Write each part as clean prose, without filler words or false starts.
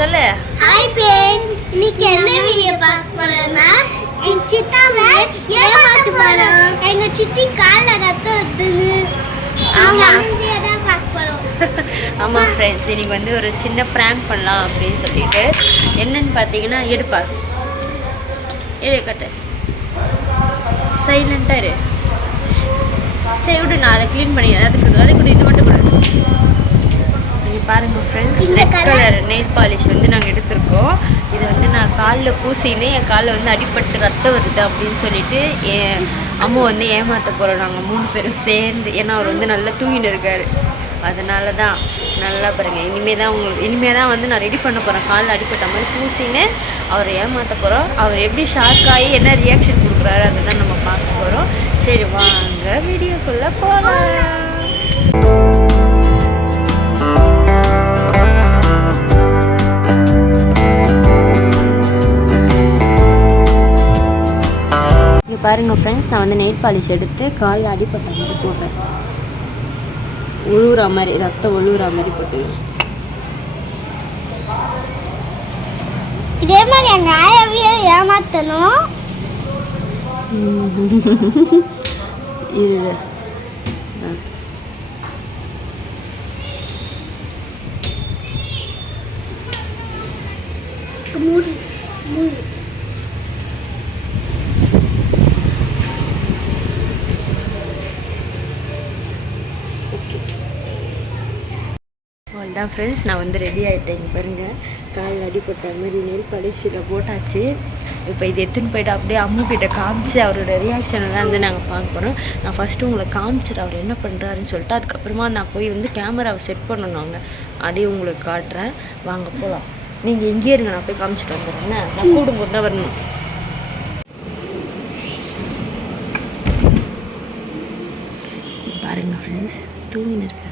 சொல்லு. Hi friends, இன்னைக்கு என்ன வீடியோ பார்க்க போறோம்னா என் சித்தாவை ஏமாத்த போறோம். எங்க சித்தி கால்ல ரத்தம் வருது. ஆமா வீடியோ தான் பார்க்க போறோம். ஆமா फ्रेंड्स, இன்னைக்கு வந்து ஒரு சின்ன பிராங்க் பண்ணலாம் அப்படின்னு சொல்லிட்டு என்னன்னு பார்த்தீங்கன்னா எடுப்பா கட்டு சைலண்டா இரு. சரி விடு, நான் அதை க்ளீன் பண்ணி அதை கூட இது மட்டும் கூட. நீங்கள் பாருங்கள் friends, red colour nail polish வந்து நாங்கள் எடுத்திருக்கோம். இது வந்து நான் காலில் பூசினே என் காலில் வந்து அடிபட்டு ரத்தம் வருது அப்படின்னு சொல்லிட்டு என் அம்மா வந்து ஏமாற்ற போகிறோம் நாங்கள் 3 பேரும் சேர்ந்து. ஏன்னா அவர் வந்து நல்லா தூங்கிட்டு இருக்கார். அதனால தான் நல்லா பாருங்கள். இனிமே தான் வந்து நான் ரெடி பண்ண போகிறேன். காலில் அடிப்பட்ட மாதிரி பூசின்னு அவரை ஏமாற்ற போகிறோம். அவர் எப்படி ஷாக் ஆகி என்ன ரியாக்ஷன் கொடுக்குறாரு அதை தான் நம்ம பார்க்க போகிறோம். சரி வாங்க வீடியோக்குள்ளே போகலாம். இங்கே பாருங்கள் ஃப்ரெண்ட்ஸ், நான் வந்து நெயில் பாலிஷ் எடுத்து காலில் அடிப்பட்ட மாதிரி போடுறேன். உழுவுற மாதிரி, ரத்தம் உழுவுற மாதிரி போட்டு. இதே மாதிரி எங்க ஆயாவையே ஏமாத்தணும். இது அவ்வளோதான் ஃப்ரெண்ட்ஸ், நான் வந்து ரெடி ஆகிட்டேன். இங்கே பாருங்கள், காலில் அடிப்பட்ட மாதிரி நெல் பாலிஷில் போட்டாச்சு. இப்போ இது எடுத்துன்னு போய்ட்டு அப்படியே அம்முக்கிட்ட காமிச்சு அவரோட ரியாக்ஷனை தான் வந்து நாங்கள் பார்க்க போகிறோம். நான் ஃபஸ்ட்டு உங்களை காமிச்சிட்டு அவர் என்ன பண்ணுறாருன்னு சொல்லிட்டு அதுக்கப்புறமா நான் போய் வந்து கேமராவை செட் பண்ணணுங்க. அதையும் உங்களுக்கு காட்டுறேன். வாங்க போகலாம். நீங்கள் இங்கேயே இருங்க, நான் போய் காமிச்சிட்டு வந்துடுறேன். நான் கூடும்போது தான் வரணும். பாருங்கள் ஃப்ரெண்ட்ஸ், தூங்கின்னு இருக்காரு.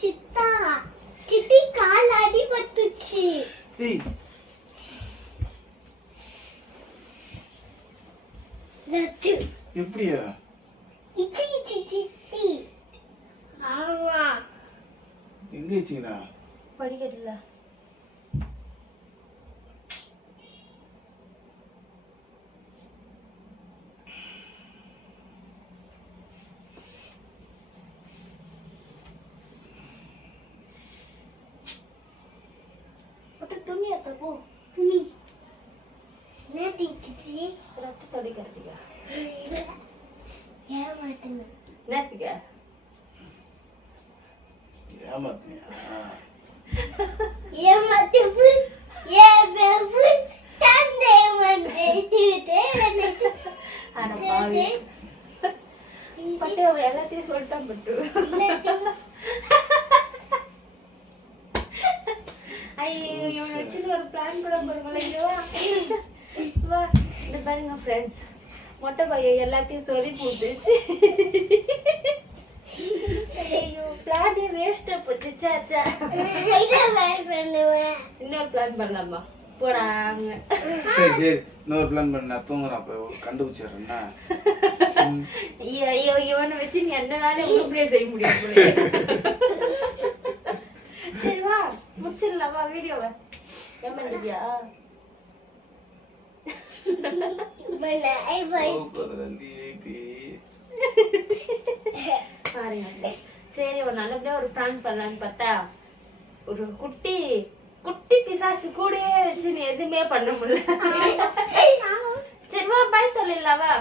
சித்தா, சித்தி கால் அடிபட்டுச்சு. ஏய் ரத்தம் எப்படியா? இச்சி சித்தி. ஆமா. எங்க இச்சிங்கடா? படிக்கட்டில்ல. துணி எத்தப்போ துணி நேத்தி சித்தி ரத்த தொடிக்கிறதுக்கா ஏமாத்துங்க. நேத்துக்கா ஏமாத்தியா? ஏமாத்து ஃபுல் ஏபெஃபுல் தந்தே மந்தே தீதே வெனது. அட பாவி, பட்டு அவ எல்லாத்தையும் சொல்லிட்டான். பட்டு ஐயோ, இவனை வச்சுட்டு ஒரு பிளான் கூட போடுங்களா? வா, இந்த பாருங்க ஃப்ரெண்ட்ஸ், மொட்டை பையன் எல்லாத்தையும் சொல்லி போட்டுச்சு. ஐயோ, பிளானே வேஸ்டா போச்சு. சாச்சா, இன்னொரு பிளான் பண்ணலாமா? போடாங்க. சரி சரி, இன்னொரு பிளான் பண்ண. நான் தூங்குறேன், அப்போ கண்டுபிடிச்சிடுறேன்னா. ஐயோ, இவனை வச்சு நீ எந்த நாளே உருப்படியே செய்ய முடியும் போல. சரி வா, முடிச்சிடலாம் வா வீடியோவை. ஏமாந்துட்டியா? பாருங்க, சரி ஒரு நல்லபடியா ஒரு பிராங்க் பண்ணலான்னு பார்த்தா ஒரு குட்டி குட்டி பிசாசு கூடயே வச்சு நீ எதுவுமே பண்ண முடியல. சரி வா, பாய் சொல்லிடலாவா?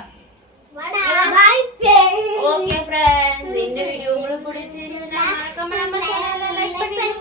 ஓகே ஃப்ரெண்ட்ஸ், இந்த வீடியோ உங்களுக்கு பிடிச்சிருந்தா மறக்காம நம்ம சேனலை லைக் பண்ணுங்க.